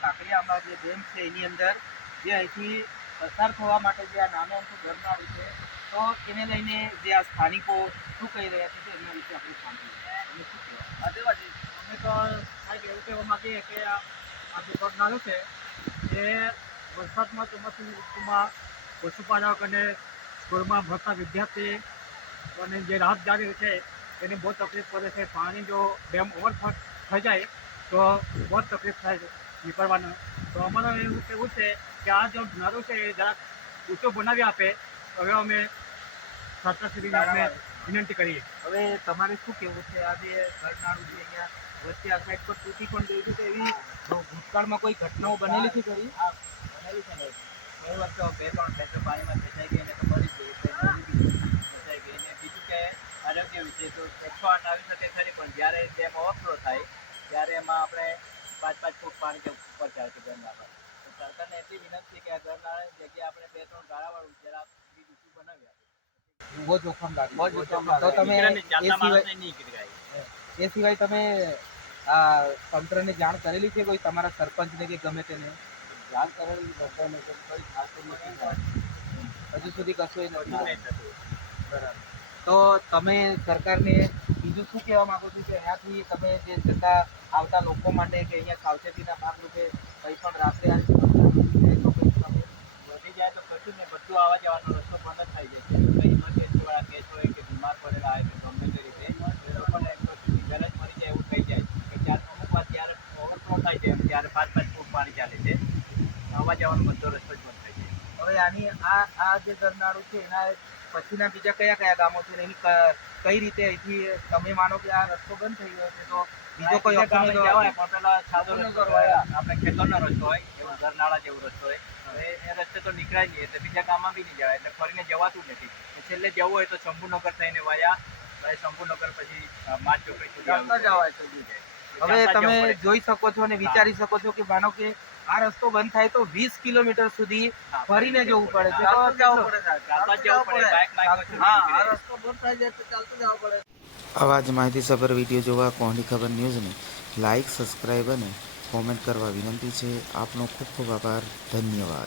કાંકરિયામાં જે ડેમ છે, એની અંદર જે અહીંથી પસાર થવા માટે જે આ નાનું અમથું આવે છે, તો એને લઈને જે આ સ્થાનિકો શું કહી રહ્યા છે, એના વિશે આપણે સાંભળીએ આદિવાસી અમે તો સાહેબ એવું કહેવા માગીએ કે આ આ જે છે જે વરસાદમાં ચોમાસી ઋતુમાં પશુપાલક અને સ્કૂલમાં ભણતા વિદ્યાર્થી અને જે રાહતદારી છે, એને બહુ તકલીફ પડે છે. પાણી જો ડેમ ઓવરફ્લો થઈ જાય તો બહુ તકલીફ થાય છે. નીકળવાનું. તો અમારું એવું કહેવું છે કે આ જો નારું છે એ જરાક ઊંચો બનાવી આપે. તો હવે અમે સરકારશ્રીને અમે વિનંતી કરીએ. હવે તમારે શું કહેવું છે? આ જે ઝરણારું છે અહીંયા વચ્ચે આ સાઈડ પર તૂટી પણ ગઈ છે તો એવી ભૂતકાળમાં કોઈ ઘટનાઓ બનેલી છે કરી બનેલી છે ને બે વખતે બે ત્રણ ભેંસો પાણીમાં ફેંસાઈ ગઈ અને તમારી જ મરી ગઈ અને બીજું કે આરોગ્ય વિશે તો એકસો આઠ આવી શકે ખરી પણ જ્યારે તેમાં ઓવરફ્લો થાય ત્યારે એમાં આપણે પાંચ પાંચ ફૂટ પાણી જે ઉપર જાય છે ડેમના પર તો સરકારને એટલી વિનંતી કે આ ઘરનાળાની જગ્યાએ આપણે બે ત્રણ ગાળાવાળું જરા બીજું શું બનાવી આપે બહુ જોખમ લાગે બહુ જ જોખમ તો તમે નીકળે ને એ ચાલતા સિવાય માણસને નહીં નીકળી જાય એ સિવાય તમે આ તંત્રને જાણ કરેલી છે કોઈ? તમારા સરપંચને કે ગમે તેને? જાણ કરેલી બધાને તો કોઈ ખાતું નથી થાય હજુ સુધી કશું એ કશું નથી નહીં થતું. બરાબર. તો તમે સરકારને બીજું શું કહેવા માંગો છો કે અહીંયાથી તમે જે જતા આવતા લોકો માટે કે અહીંયા સાવચેતીના ભાગરૂપે કંઈ પણ રાત્રે આ વધી જાય તો કશું ને બધું આવવા જવાનો રસ્તો બંધ જ થઈ જાય વાળા કેસ હોય કે બીમાર પડેલા હોય કે લોકોને કશું જાય એવું થઈ જાય. કે જ્યારે અમુક વાર જ્યારે ઓવરફ્લો થાય ત્યારે પાંચ પાંચ ફૂટ પાણી ચાલે છે. આવવા જવાનો બધો રસ્તો જ હવે આની આ આ જે ગરનાળું છે એના પછીના બીજા કયા કયા ગામો છે? એની કઈ રીતે અહીંથી તમે માનો કે આ રસ્તો બંધ થઈ ગયો છે તો બીજો કોઈ ઓપ્શન ગામે option પણ પેલા સાદો રસ્તો હોય. હોય. આપણે ખેતરનો રસ્તો હોય એવો ઘરનાળા જેવો રસ્તો હોય. હવે એ રસ્તે તો નીકળાય નહીં એટલે બીજા ગામમાં બી નહીં જવાય એટલે ફરીને જવાતું નથી. છેલ્લે જવું હોય તો શંભુનગર થઈને વાયા શંભુનગર પછી માર્ચ ચોકડી સુધી જવાય તો પડે. હવે તમે જોઈ શકો છો અને વિચારી શકો છો કે માનો કે આ રસ્તો બંધ થાય તો વીસ કિલોમીટર સુધી ફરીને જવું પડે છે. ચાલતું તો જવું પડે ચાલતા જ જવું પડે બાઇકમાં કશું હા નહીં આ નીકળે. રસ્તો બંધ થાય છે તો ચાલતું જવું પડે. આવા જ માહિતીસભર વીડિયો જોવા કોહલી ખબર ન્યૂઝને લાઇક સબસ્ક્રાઇબ અને કોમેન્ટ કરવા વિનંતી છે. આપનો ખૂબ ખૂબ આભાર. ધન્યવાદ.